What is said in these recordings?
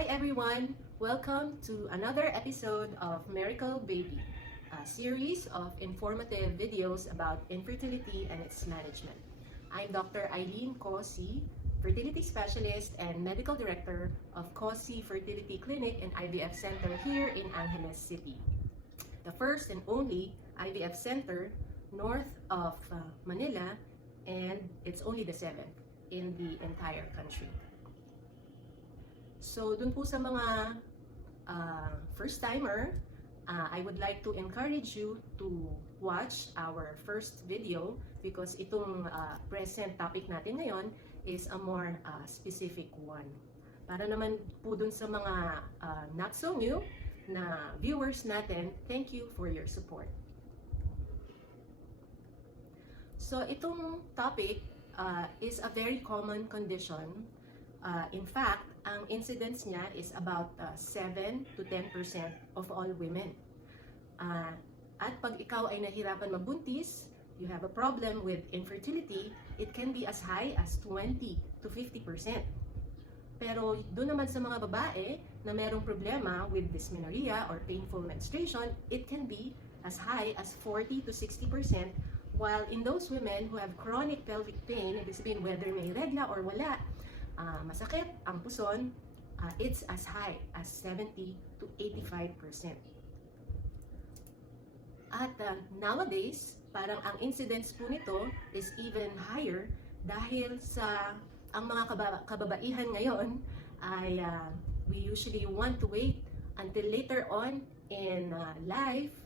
Hi everyone! Welcome to another episode of Miracle Baby, a series of informative videos about infertility and its management. I'm Dr. Eileen Cosi, fertility specialist and medical director of Cosi Fertility Clinic and IVF Center here in Angeles City, the first and only IVF center north of Manila, and it's only the 7th in the entire country. So, dun po sa mga first-timer, I would like to encourage you to watch our first video because itong present topic natin ngayon is a more specific one. Para naman po dun sa mga not so new na viewers natin, thank you for your support. So, itong topic is a very common condition. In fact, ang incidence niya is about 7 to 10% of all women. At pag ikaw ay nahirapan magbuntis, you have a problem with infertility, it can be as high as 20 to 50%. Pero doon naman sa mga babae na merong problema with dysmenorrhea or painful menstruation, it can be as high as 40 to 60%, while in those women who have chronic pelvic pain, ibig sabihin whether may regla or wala, masakit ang puson, it's as high as 70 to 85%. At nowadays, parang ang incidence po nito is even higher dahil sa ang mga kababaihan ngayon ay we usually want to wait until later on in life,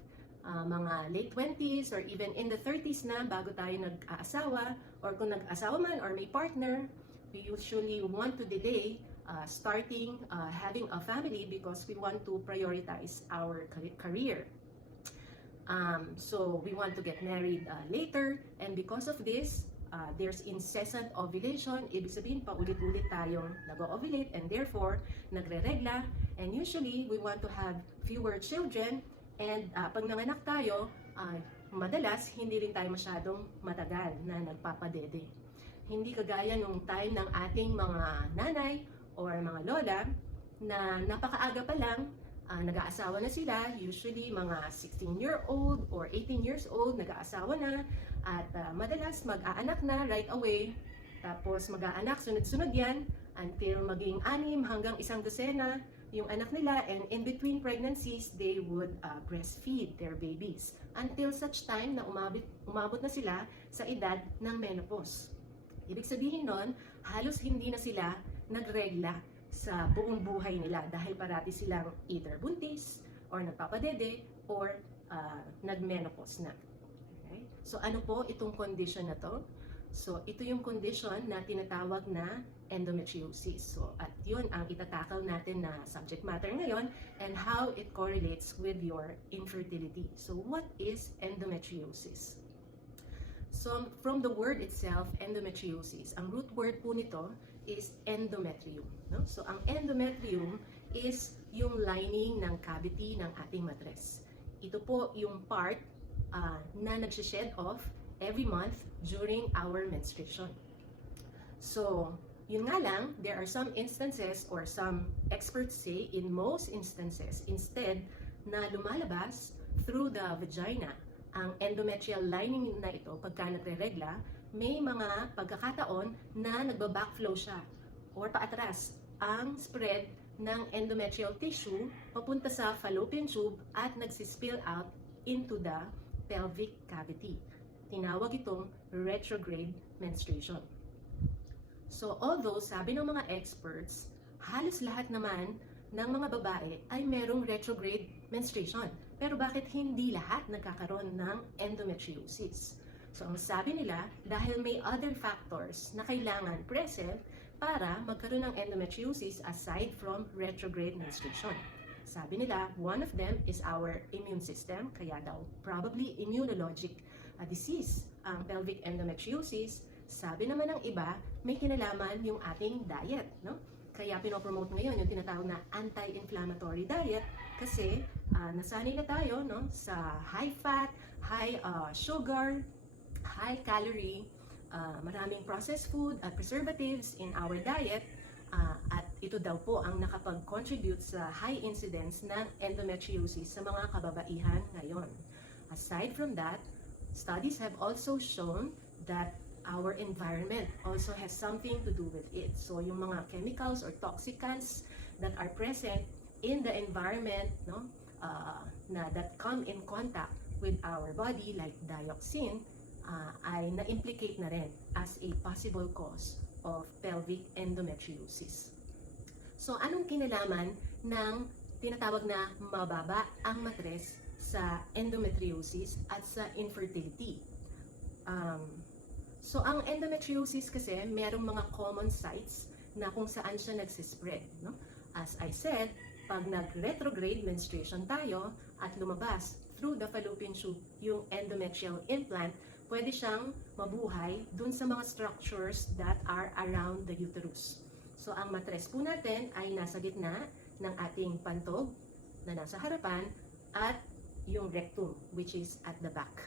mga late 20s or even in the 30s na bago tayo nag-aasawa, or kung nag-asawa man or may partner, we usually want to delay starting having a family because we want to prioritize our career. So we want to get married later, and because of this, there's incessant ovulation. Ibig sabihin, paulit-ulit tayong nag-ovulate and therefore nagre-regla, and usually we want to have fewer children, and pag nanganak tayo, madalas hindi rin tayo masyadong matagal na nagpapadede. Hindi kagaya nung time ng ating mga nanay or mga lola na napakaaga pa lang, nag-aasawa na sila, usually mga 16-year-old or 18 years old, nag-aasawa na, at madalas mag-aanak na right away, tapos mag-aanak sunod-sunod yan until maging 6 hanggang 12 yung anak nila, and in between pregnancies, they would breastfeed their babies until such time na umabot na sila sa edad ng menopause. Ibig sabihin nun, halos hindi na sila nagregla sa buong buhay nila dahil parati silang either buntis or nagpapadede or nagmenopause na. Okay? So ano po itong condition na to? So ito yung condition na tinatawag na endometriosis. So at yun ang itatakal natin na subject matter ngayon and how it correlates with your infertility. So what is endometriosis? So, from the word itself, endometriosis, ang root word po nito is endometrium. No? So, ang endometrium is yung lining ng cavity ng ating matres. Ito po yung part na nagsished off every month during our menstruation. So, yun nga lang, there are some instances or some experts say in most instances, instead na lumalabas through the vagina, ang endometrial lining na ito, pagka nagre-regla, may mga pagkakataon na nagba-backflow siya or paatras ang spread ng endometrial tissue papunta sa fallopian tube at nagsispill out into the pelvic cavity. Tinawag itong retrograde menstruation. So although sabi ng mga experts, halos lahat naman ng mga babae ay merong retrograde menstruation. Pero bakit hindi lahat nagkakaroon ng endometriosis? So ang sabi nila, dahil may other factors na kailangan present para magkaroon ng endometriosis aside from retrograde menstruation. Sabi nila, one of them is our immune system, kaya daw probably immunologic disease ang pelvic endometriosis. Sabi naman ng iba, may kinalaman yung ating diet, no? Kaya pinopromote ngayon yung tinatawag na anti-inflammatory diet kasi nasanay na tayo, no, sa high fat, high sugar, high calorie, maraming processed food at preservatives in our diet, at ito daw po ang nakapag-contribute sa high incidence ng endometriosis sa mga kababaihan ngayon. Aside from that, studies have also shown that our environment also has something to do with it. So yung mga chemicals or toxicants that are present in the environment, that come in contact with our body like dioxin, ay na-implicate na rin as a possible cause of pelvic endometriosis. So anong kinalaman ng tinatawag na mababa ang matres sa endometriosis at sa infertility? So ang endometriosis kasi merong mga common sites na kung saan siya nagsispread. No? As I said, pag nag-retrograde menstruation tayo at lumabas through the fallopian tube yung endometrial implant, pwede siyang mabuhay dun sa mga structures that are around the uterus. So ang matres po natin ay nasa gitna ng ating pantog na nasa harapan at yung rectum, which is at the back.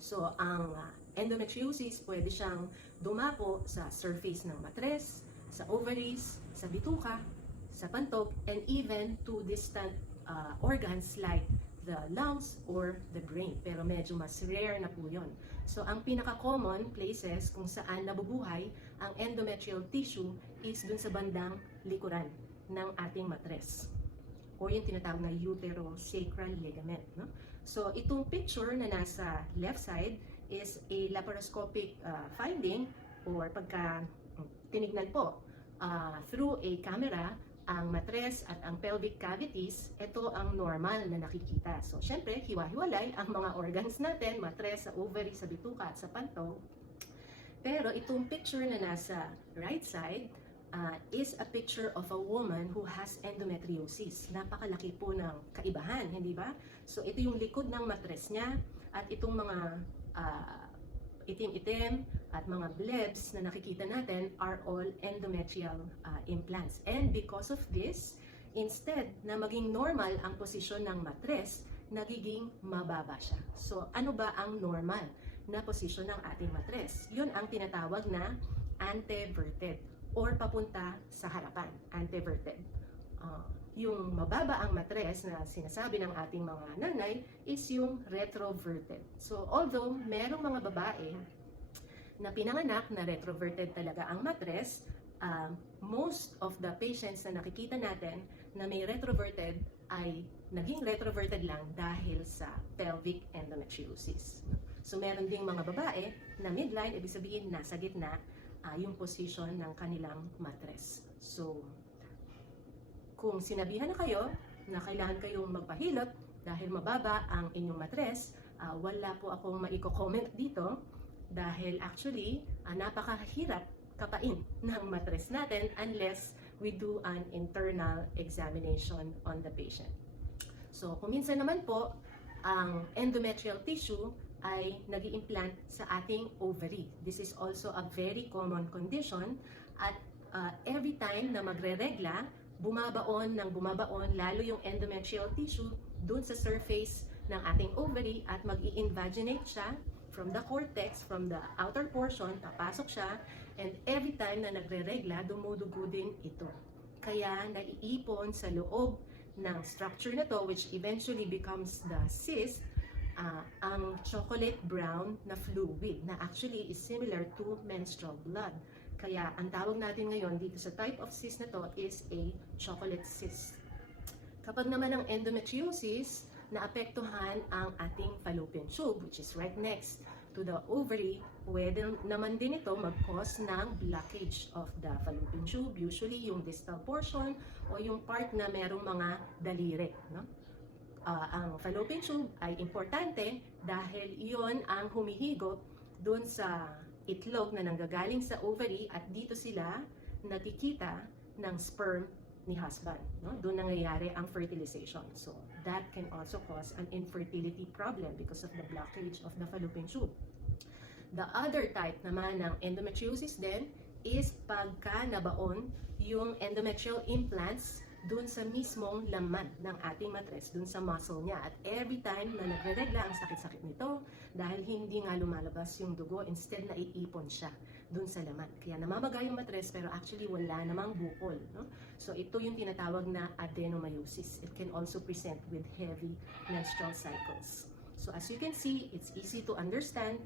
So ang endometriosis pwede siyang dumapo sa surface ng matres, sa ovaries, sa bituka, sa pantog, and even to distant organs like the lungs or the brain. Pero medyo mas rare na po yun. So ang pinaka-common places kung saan nabubuhay ang endometrial tissue is dun sa bandang likuran ng ating matres, o yung tinatawag na uterosacral ligament. No? So itong picture na nasa left side is a laparoscopic finding, or pagka tinignan po through a camera ang matres at ang pelvic cavities, ito ang normal na nakikita. So syempre, hiwa-hiwalay ang mga organs natin, matres, sa ovary, sa bituka at sa pantog. Pero itong picture na nasa right side is a picture of a woman who has endometriosis. Napakalaki po ng kaibahan, hindi ba? So ito yung likod ng matres niya, at itong mga itim-itim at mga blebs na nakikita natin are all endometrial implants. And because of this, instead na maging normal ang posisyon ng matres, nagiging mababa siya. So ano ba ang normal na posisyon ng ating matres? Yun ang tinatawag na anteverted or papunta sa harapan, anteverted. Yung mababa ang matres na sinasabi ng ating mga nanay is yung retroverted. So although merong mga babae na pinanganak na retroverted talaga ang matres, most of the patients na nakikita natin na may retroverted ay naging retroverted lang dahil sa pelvic endometriosis. So meron ding mga babae na midline, ibig sabihin nasa gitna yung position ng kanilang matres. So kung sinabihan na kayo na kailangan kayong magpahilot dahil mababa ang inyong matres, wala po akong maiko-comment dito dahil actually napakahirap kapain ng matres natin unless we do an internal examination on the patient. So kung minsan naman po ang endometrial tissue ay nag-i-implant sa ating ovary. This is also a very common condition, at every time na magre-regla, bumabaon ng bumabaon lalo yung endometrial tissue dun sa surface ng ating ovary at mag-i-invaginate siya from the cortex, from the outer portion, papasok siya, and every time na nagre-regla, dumudugo din ito. Kaya naiipon sa loob ng structure na to, which eventually becomes the cyst, ang chocolate brown na fluid na actually is similar to menstrual blood. Kaya ang tawag natin ngayon dito sa type of cyst na to is a chocolate cyst. Kapag naman ang endometriosis, naapektuhan ang ating fallopian tube, which is right next to the ovary, pwede naman din ito mag-cause ng blockage of the fallopian tube, usually yung distal portion o yung part na merong mga daliri. No? Ang fallopian tube ay importante dahil iyon ang humihigop dun sa itlog na nanggagaling sa ovary, at dito sila nakikita ng sperm ni husband. No? Doon nangyayari ang fertilization. So that can also cause an infertility problem because of the blockage of the fallopian tube. The other type naman ng endometriosis din is pagka nabaon yung endometrial implants dun sa mismong laman ng ating matres, dun sa muscle niya. At every time na nagre-regla, ang sakit-sakit nito dahil hindi nga lumalabas yung dugo, instead na iipon siya dun sa laman. Kaya namamaga yung matres pero actually wala namang bukol. No? So ito yung tinatawag na adenomyosis. It can also present with heavy menstrual cycles. So as you can see, it's easy to understand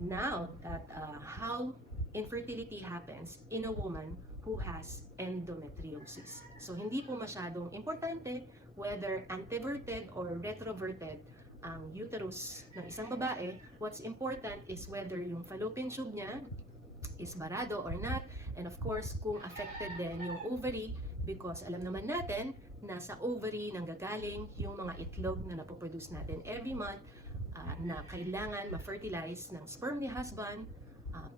now that how infertility happens in a woman who has endometriosis. So hindi po masyadong importante whether anteverted or retroverted ang uterus ng isang babae. What's important is whether yung fallopian tube niya is barado or not, and of course kung affected din yung ovary, because alam naman natin na sa ovary nanggagaling yung mga itlog na napoproduce natin every month na kailangan ma-fertilize ng sperm ni husband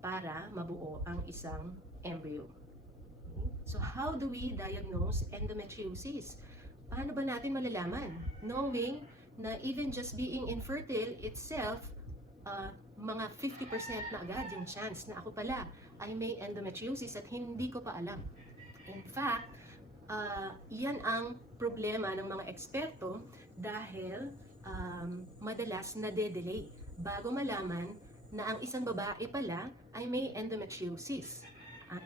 para mabuo ang isang embryo. So how do we diagnose endometriosis? Paano ba natin malalaman? Knowing na even just being infertile itself, mga 50% na agad yung chance na ako pala ay may endometriosis at hindi ko pa alam. In fact, yan ang problema ng mga eksperto dahil madalas nade-delay bago malaman na ang isang babae pala ay may endometriosis.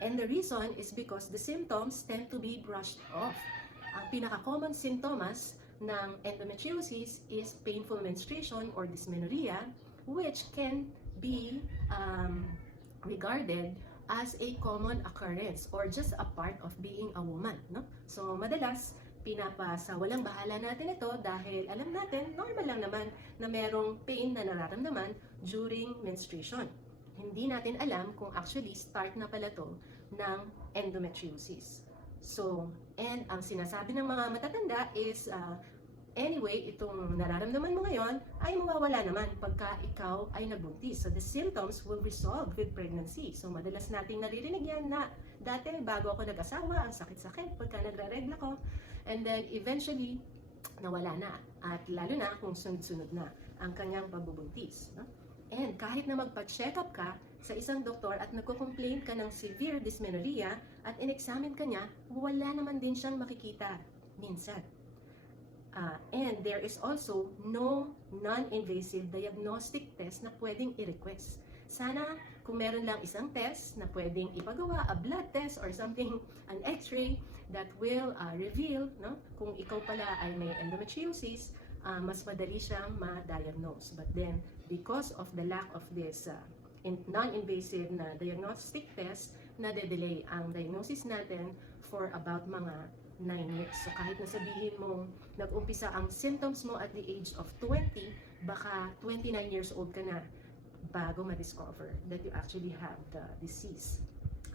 And the reason is because the symptoms tend to be brushed off. Ang pinaka-common symptoms ng endometriosis is painful menstruation or dysmenorrhea, which can be regarded as a common occurrence or just a part of being a woman. No? So madalas, pinapasa walang bahala natin ito dahil alam natin, normal lang naman na merong pain na nararamdaman during menstruation. Hindi natin alam kung actually start na pala to ng endometriosis. So, and ang sinasabi ng mga matatanda is, anyway, itong nararamdaman mo ngayon ay mawawala naman pagka ikaw ay nagbuntis. So, the symptoms will resolve with pregnancy. So, madalas nating naririnig yan na dati bago ako nag-asawa, ang sakit-sakit pagka nagre-regla ko. And then, eventually, nawala na. At lalo na kung sunod-sunod na ang kanyang pagbubuntis. No? And kahit na magpa-check up ka sa isang doktor at nagko-complain ka ng severe dysmenorrhea at in-examine ka niya, wala naman din siyang makikita minsan. And there is also no non-invasive diagnostic test na pwedeng i-request. Sana kung meron lang isang test na pwedeng ipagawa, a blood test or something, an x-ray that will reveal kung ikaw pala ay may endometriosis, mas madali siyang ma-diagnose. But then, because of the lack of this non-invasive na diagnostic test, nade-delay ang diagnosis natin for about mga 9 years. So kahit nasabihin mong nag-umpisa ang symptoms mo at the age of 20, baka 29 years old ka na bago ma-discover that you actually have the disease.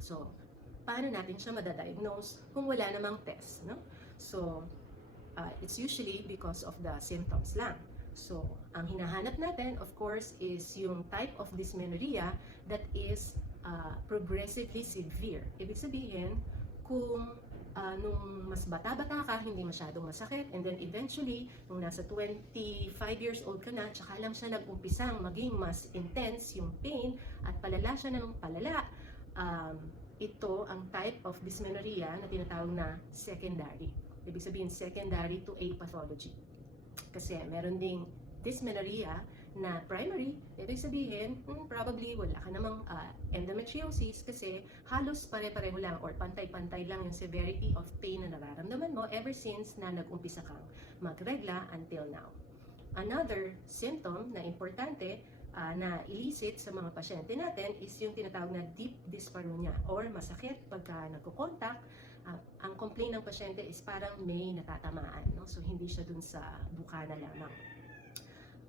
So, paano natin siya madadiagnose kung wala namang test, no? So, it's usually because of the symptoms lang. So, ang hinahanap natin, of course, is yung type of dysmenorrhea that is progressively severe. Ibig sabihin, kung nung mas bata-bata ka, hindi masyadong masakit, and then eventually, nung nasa 25 years old ka na, tsaka lang siya nag-umpisang maging mas intense yung pain, at palala siya ng palala, ito ang type of dysmenorrhea na tinatawag na secondary. Ibig sabihin, secondary to a pathology. Kasi meron ding dysmenorrhea na primary, ibig sabihin, probably wala ka namang endometriosis kasi halos pare-pareho lang or pantay-pantay lang yung severity of pain na nararamdaman mo ever since na nag-umpisa kang magregla until now. Another symptom na importante na illicit sa mga pasyente natin is yung tinatawag na deep dyspareunia or masakit pagka nagko-contact. Ang complaint ng pasyente is parang may natatamaan, no? So hindi siya dun sa bukana lamang.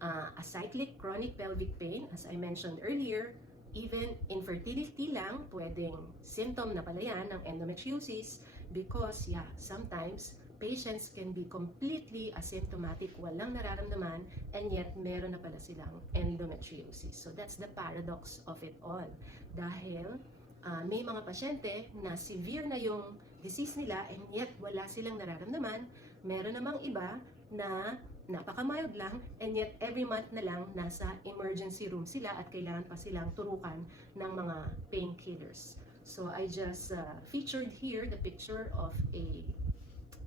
A cyclic chronic pelvic pain, as I mentioned earlier, even infertility lang, pwedeng symptom na pala yan ng endometriosis because sometimes patients can be completely asymptomatic, walang nararamdaman, and yet meron na pala silang endometriosis. So that's the paradox of it all. Dahil may mga pasyente na severe na yung disease nila and yet wala silang nararamdaman, meron namang iba na napaka-mild lang, and yet every month na lang nasa emergency room sila at kailangan pa silang turukan ng mga painkillers. So I just featured here the picture of a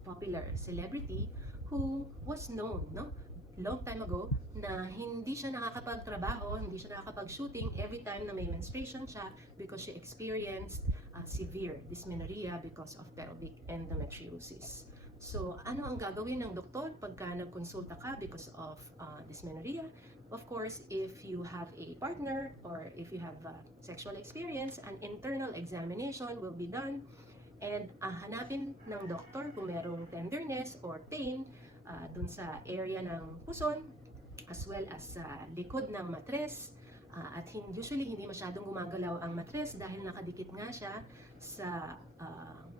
popular celebrity who was known, no, long time ago, na hindi siya nakakapagtrabaho, hindi siya nakakapag-shooting every time na may menstruation siya because she experienced severe dysmenorrhea because of pelvic endometriosis. So, ano ang gagawin ng doktor pagka nagkonsulta ka because of dysmenorrhea? Of course, if you have a partner or if you have sexual experience, an internal examination will be done and hanapin ng doktor kung merong tenderness or pain dun sa area ng puson as well as sa likod ng matres. At usually hindi masyadong gumagalaw ang matres dahil nakadikit nga siya sa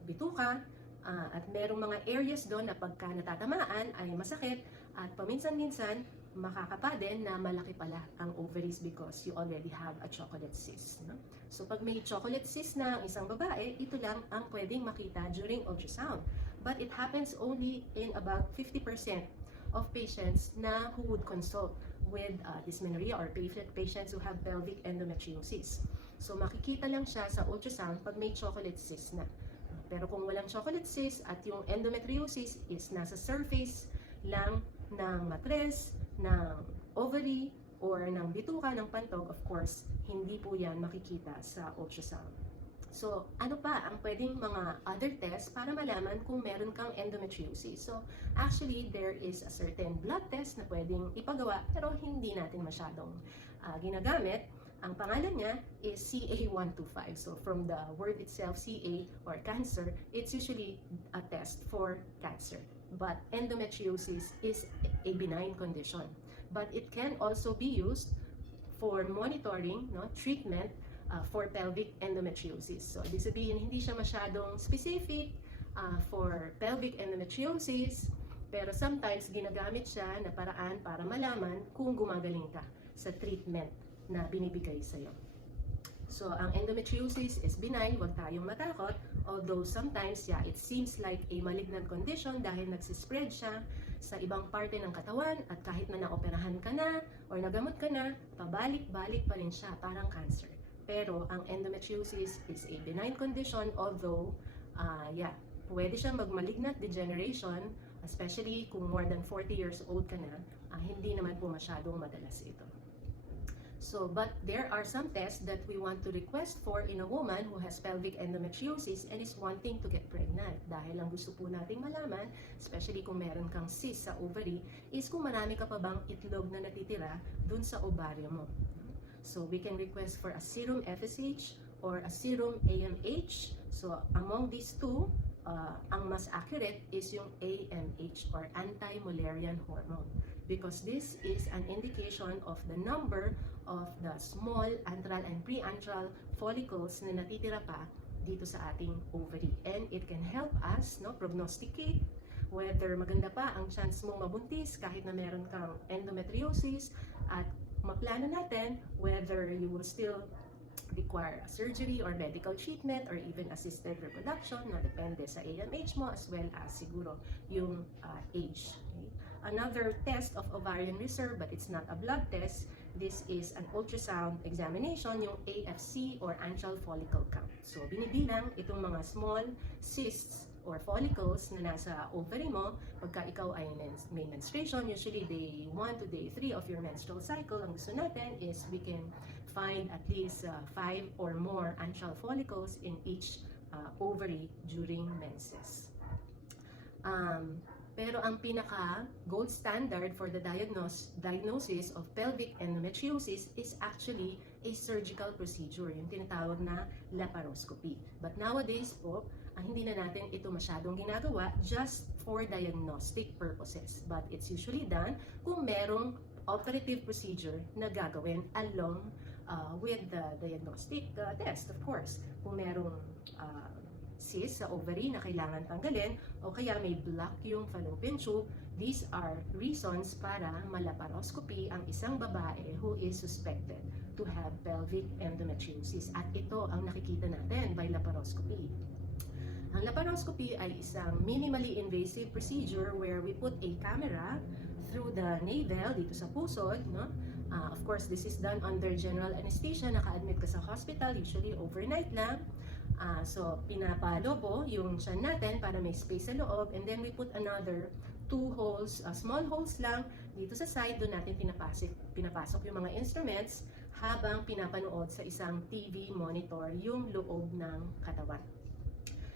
bituka. At merong mga areas doon na pagka natatamaan ay masakit at paminsan-minsan makakapa din na malaki pala ang ovaries because you already have a chocolate cyst. No? So pag may chocolate cyst na ang isang babae, ito lang ang pwedeng makita during ultrasound. But it happens only in about 50% of patients na who would consult with dysmenorrhea or patients who have pelvic endometriosis. So makikita lang siya sa ultrasound pag may chocolate cyst na. Pero kung walang chocolate cyst at yung endometriosis is nasa surface lang ng matres, ng ovary, or ng bituka ng pantog, of course, hindi po yan makikita sa ultrasound. So, ano pa ang pwedeng mga other tests para malaman kung meron kang endometriosis? So, actually, there is a certain blood test na pwedeng ipagawa pero hindi natin masyadong ginagamit. Ang pangalan niya is CA125. So, from the word itself, CA or cancer, it's usually a test for cancer. But endometriosis is a benign condition. But it can also be used for monitoring, no, treatment for pelvic endometriosis. So, ibig sabihin, hindi siya masyadong specific for pelvic endometriosis, pero sometimes ginagamit siya na paraan para malaman kung gumagaling ka sa treatment na binibigay sa'yo. So, ang endometriosis is benign, huwag tayong matakot, although sometimes, yeah, it seems like a malignant condition dahil nagsispread siya sa ibang parte ng katawan at kahit na naoperahan ka na or nagamot ka na, pabalik-balik pa rin siya, parang cancer. Pero ang endometriosis is a benign condition, although, yeah, pwede siyang mag-malignant degeneration, especially kung more than 40 years old ka na, hindi naman po masyadong madalas ito. So, but there are some tests that we want to request for in a woman who has pelvic endometriosis and is wanting to get pregnant. Dahil ang gusto po nating malaman, especially kung meron kang cyst sa ovary, is kung marami ka pa bang itlog na natitira dun sa ovaryo mo. So, we can request for a serum FSH or a serum AMH. So, among these two, ang mas accurate is yung AMH or anti-Mullerian hormone, because this is an indication of the number of the small antral and preantral follicles na natitira pa dito sa ating ovary. And it can help us, no, prognosticate whether maganda pa ang chance mong mabuntis kahit na meron kang endometriosis, at maplano natin whether you will still require a surgery or medical treatment or even assisted reproduction na depende sa AMH mo as well as siguro yung age. Okay? Another test of ovarian reserve, but it's not a blood test, this is an ultrasound examination, yung AFC or antral follicle count. So binibilang itong mga small cysts or follicles na nasa ovary mo pagka ikaw ay may menstruation, usually day 1 to day 3 of your menstrual cycle. Ang gusto natin is we can find at least 5 or more antral follicles in each ovary during menses. Pero ang pinaka gold standard for the diagnosis of pelvic endometriosis is actually a surgical procedure, yung tinatawag na laparoscopy. But nowadays po, hindi na natin ito masyadong ginagawa just for diagnostic purposes. But it's usually done kung merong operative procedure na gagawin along with the diagnostic test, of course. Kung merong cyst sa ovary na kailangan tanggalin o kaya may block yung fallopian tube, these are reasons para malaparoscopy ang isang babae who is suspected to have pelvic endometriosis. At ito ang nakikita natin by laparoscopy. Ang laparoscopy ay isang minimally invasive procedure where we put a camera through the navel dito sa pusod, no? Of course, this is done under general anesthesia. Naka-admit ka sa hospital, usually overnight lang. So, pinapalobo yung tiyan natin para may space sa loob. And then we put another 2 holes, small holes lang dito sa side. Doon natin pinapasok yung mga instruments habang pinapanood sa isang TV monitor yung loob ng katawan.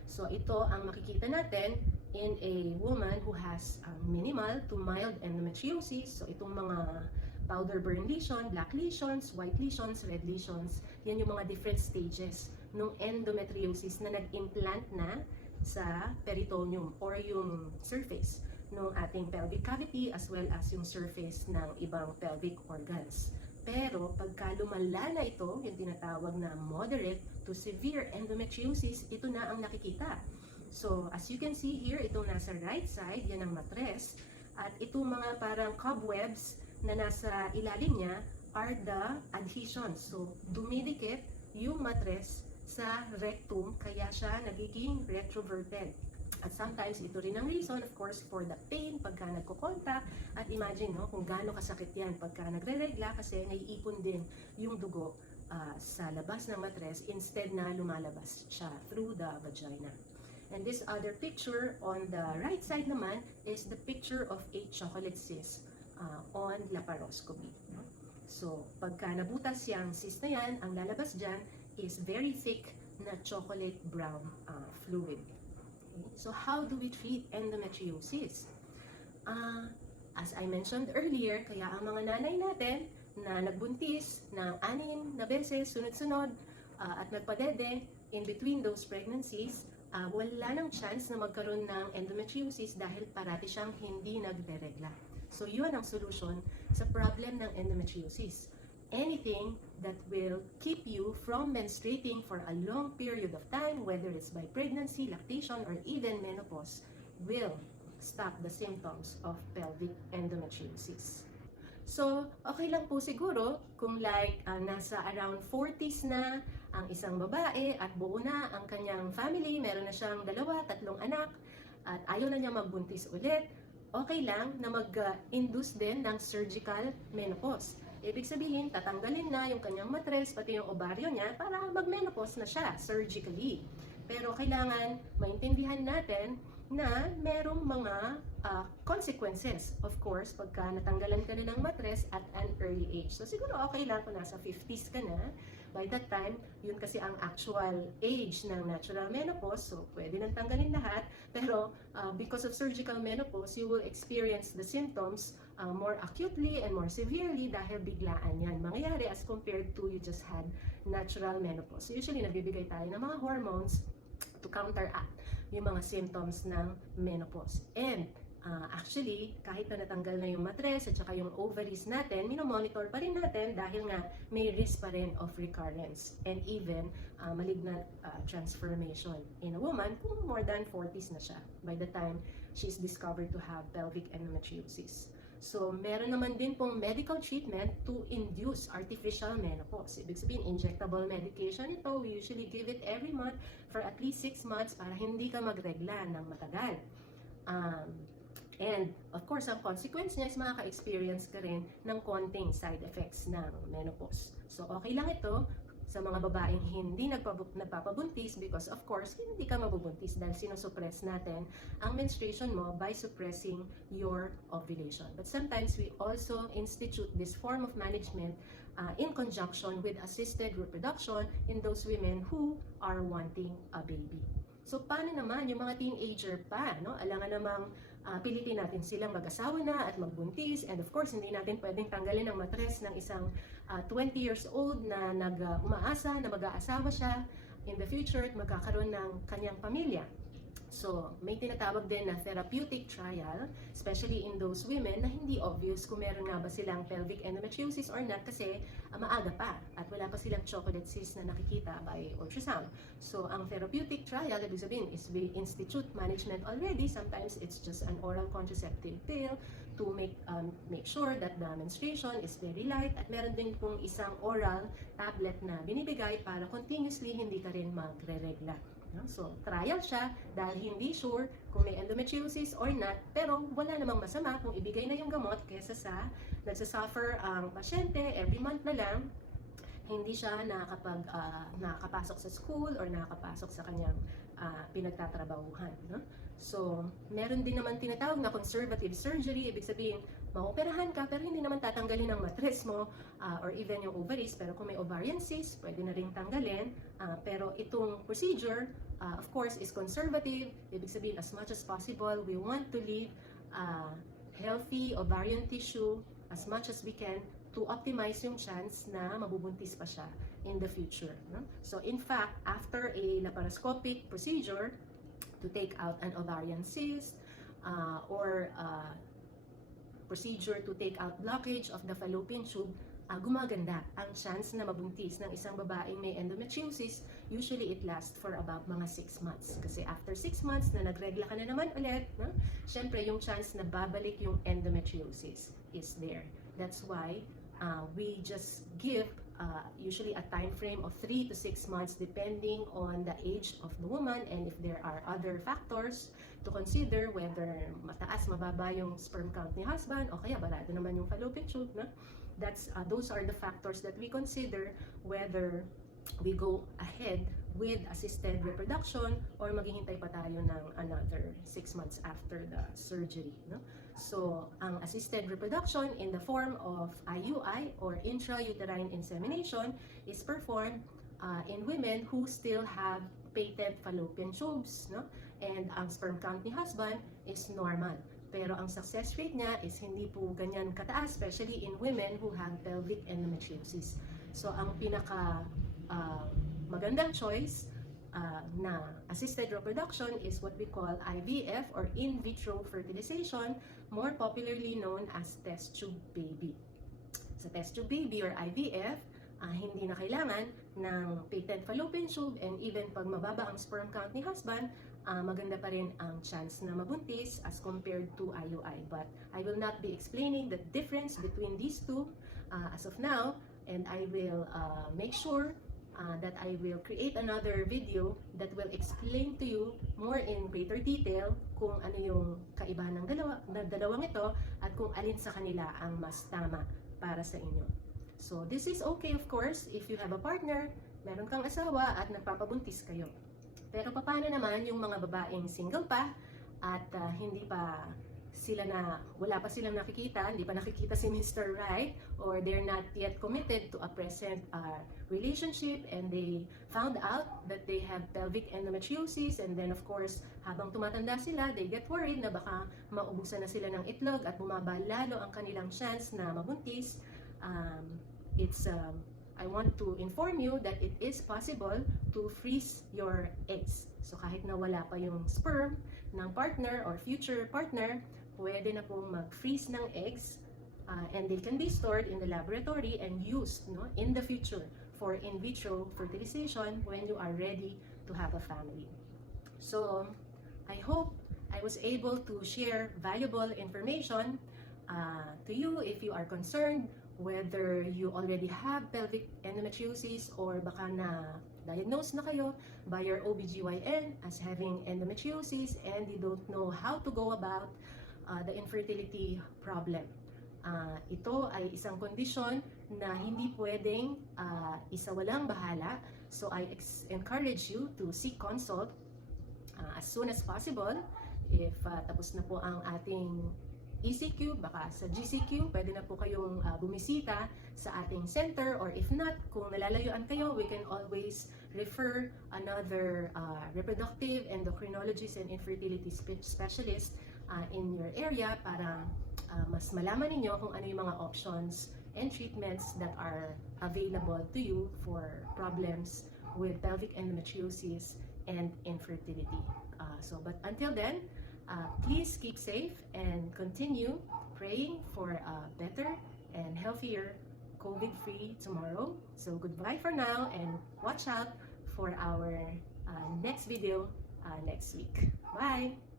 So, ito ang makikita natin in a woman who has minimal to mild endometriosis. So, itong mga powder burn lesion, black lesions, white lesions, red lesions, yan yung mga different stages ng endometriosis na nag-implant na sa peritoneum or yung surface ng ating pelvic cavity as well as yung surface ng ibang pelvic organs. Pero pagka lumala na ito, yung tinatawag na moderate to severe endometriosis, ito na ang nakikita. So, as you can see here, itong nasa right side, yan ang matres. At itong mga parang cobwebs na nasa ilalim niya are the adhesions. So, dumidikit yung matres sa rectum, kaya siya nagiging retroverted. At sometimes, ito rin ang reason, of course, for the pain pagka nagkukontak. At imagine, no, kung gaano kasakit yan pagka nagre-regla kasi naiipon din yung dugo sa labas ng matres instead na lumalabas siya through the vagina. And this other picture on the right side naman is the picture of a chocolate cyst on laparoscopy. So, pagka nabutas yung cyst na yan, ang lalabas dyan is very thick na chocolate brown fluid. So, how do we treat endometriosis? As I mentioned earlier, kaya ang mga nanay natin na nagbuntis ng 6 na beses sunod-sunod at nagpadede in between those pregnancies, wala nang chance na magkaroon ng endometriosis dahil parati siyang hindi nagre-regla. So, yun ang solution sa problem ng endometriosis. Anything that will keep you from menstruating for a long period of time, whether it's by pregnancy, lactation, or even menopause, will stop the symptoms of pelvic endometriosis. So, okay lang po siguro kung like nasa around 40s na ang isang babae at buo na ang kanyang family, meron na siyang 2, 3 anak, at ayaw na niya magbuntis ulit, okay lang na mag-induce din ng surgical menopause. Ibig sabihin, tatanggalin na yung kanyang matres, pati yung ovaryo niya, para mag-menopause na siya surgically. Pero kailangan maintindihan natin na merong mga consequences, of course, pagka natanggalan ka na ng matres at an early age. So siguro okay lang kung nasa 50s ka na. By that time, yun kasi ang actual age ng natural menopause, so pwede nang tanggalin lahat. Pero because of surgical menopause, you will experience the symptoms more acutely and more severely dahil biglaan yan mangyayari as compared to you just had natural menopause. So usually, nagbibigay tayo ng mga hormones to counteract yung mga symptoms ng menopause. And actually, kahit na natanggal na yung matres at saka yung ovaries natin, minomonitor pa rin natin dahil nga may risk pa rin of recurrence and even malignant transformation in a woman kung more than 40s na siya by the time she's discovered to have pelvic endometriosis. So, meron naman din pong medical treatment to induce artificial menopause. Ibig sabihin, injectable medication ito. We usually give it every month for at least 6 months para hindi ka magregla ng matagal. And, of course, ang consequence niya is makaka-experience ka rin ng konting side effects ng menopause. So, okay lang ito sa mga babaeng hindi nagpapabuntis because, of course, hindi ka mabubuntis dahil sinosuppress natin ang menstruation mo by suppressing your ovulation. But sometimes, we also institute this form of management in conjunction with assisted reproduction in those women who are wanting a baby. So, paano naman yung mga teenager pa, no? Alangan namang pilitin natin silang mag-asawa na at magbuntis. And of course, hindi natin pwedeng tanggalin ang matres ng isang 20 years old na umaasa na mag-aasawa siya in the future at magkakaroon ng kanyang pamilya. So, may tinatawag din na therapeutic trial, especially in those women na hindi obvious kung meron nga ba silang pelvic endometriosis or not kasi maaga pa at wala pa silang chocolate cyst na nakikita by ultrasound. So, ang therapeutic trial, ibig sabihin, is we institute management already. Sometimes it's just an oral contraceptive pill to make sure that the menstruation is very light at meron din pong isang oral tablet na binibigay para continuously hindi ka rin magre-regla. No? So, trial siya dahil hindi sure kung may endometriosis or not, pero wala namang masama kung ibigay na yung gamot kesa sa nagsasuffer ang pasyente every month na lang, hindi siya nakakapasok sa school or nakakapasok sa kanyang pinagtatrabahuhan. No? So, meron din naman tinatawag na conservative surgery, ibig sabihin, maoperahan ka pero hindi naman tatanggalin ang matres mo or even yung ovaries, pero kung may ovarian cyst, pwede na rin tanggalin. Pero itong procedure, of course, is conservative, ibig sabihin as much as possible, we want to leave healthy ovarian tissue as much as we can to optimize yung chance na mabubuntis pa siya in the future. No? So in fact, after a laparoscopic procedure to take out an ovarian cyst or procedure to take out blockage of the fallopian tube, gumaganda ang chance na mabuntis ng isang babaeng may endometriosis. Usually it lasts for about mga 6 months. Kasi after 6 months na nagregla ka na naman ulit, no? Syempre yung chance na babalik yung endometriosis is there. That's why we just give usually a time frame of 3 to 6 months depending on the age of the woman and if there are other factors to consider, whether mataas, mababa yung sperm count ni husband o kaya barado naman yung fallopian tube. No? Those are the factors that we consider whether we go ahead with assisted reproduction or maghihintay pa tayo ng another 6 months after the surgery. No? So, ang assisted reproduction in the form of IUI or intrauterine insemination is performed in women who still have patent fallopian tubes, no? And ang sperm count ni husband is normal. Pero ang success rate niya is hindi po ganyan kataas, especially in women who have pelvic endometriosis. So, ang pinaka magandang choice na assisted reproduction is what we call IVF or in vitro fertilization, more popularly known as test tube baby. Sa test tube baby or IVF, hindi na kailangan ng patent fallopian tube, and even pag mababa ang sperm count ni husband, maganda pa rin ang chance na mabuntis as compared to IUI. But I will not be explaining the difference between these two as of now, and I will make sure that I will create another video that will explain to you more in greater detail kung ano yung kaibahan ng dalawang ito at kung alin sa kanila ang mas tama para sa inyo. So this is okay, of course, if you have a partner, meron kang asawa at nagpapabuntis kayo. Pero paano naman yung mga babaeng single pa at wala pa silang nakikita, hindi pa nakikita si Mr. Right, or they're not yet committed to a present relationship, and they found out that they have pelvic endometriosis, and then of course, habang tumatanda sila, they get worried na baka maubusan na sila ng itlog at bumaba lalo ang kanilang chance na mabuntis. I want to inform you that it is possible to freeze your eggs. So kahit na wala pa yung sperm ng partner or future partner, pwede na pong mag-freeze ng eggs and they can be stored in the laboratory and used in the future for in vitro fertilization when you are ready to have a family. So I hope I was able to share valuable information to you if you are concerned whether you already have pelvic endometriosis or baka na-diagnose na kayo by your OBGYN as having endometriosis and you don't know how to go about the infertility problem. Ito ay isang kondisyon na hindi pwedeng isawalang bahala. So I encourage you to seek consult as soon as possible. If tapos na po ang ating ECQ, baka sa GCQ, pwede na po kayong bumisita sa ating center, or if not, kung nalalayuan kayo, we can always refer another reproductive endocrinologist and infertility specialist in your area para mas malaman ninyo kung ano yung mga options and treatments that are available to you for problems with pelvic endometriosis and infertility. But until then, please keep safe and continue praying for a better and healthier COVID-free tomorrow. So goodbye for now and watch out for our next video next week. Bye!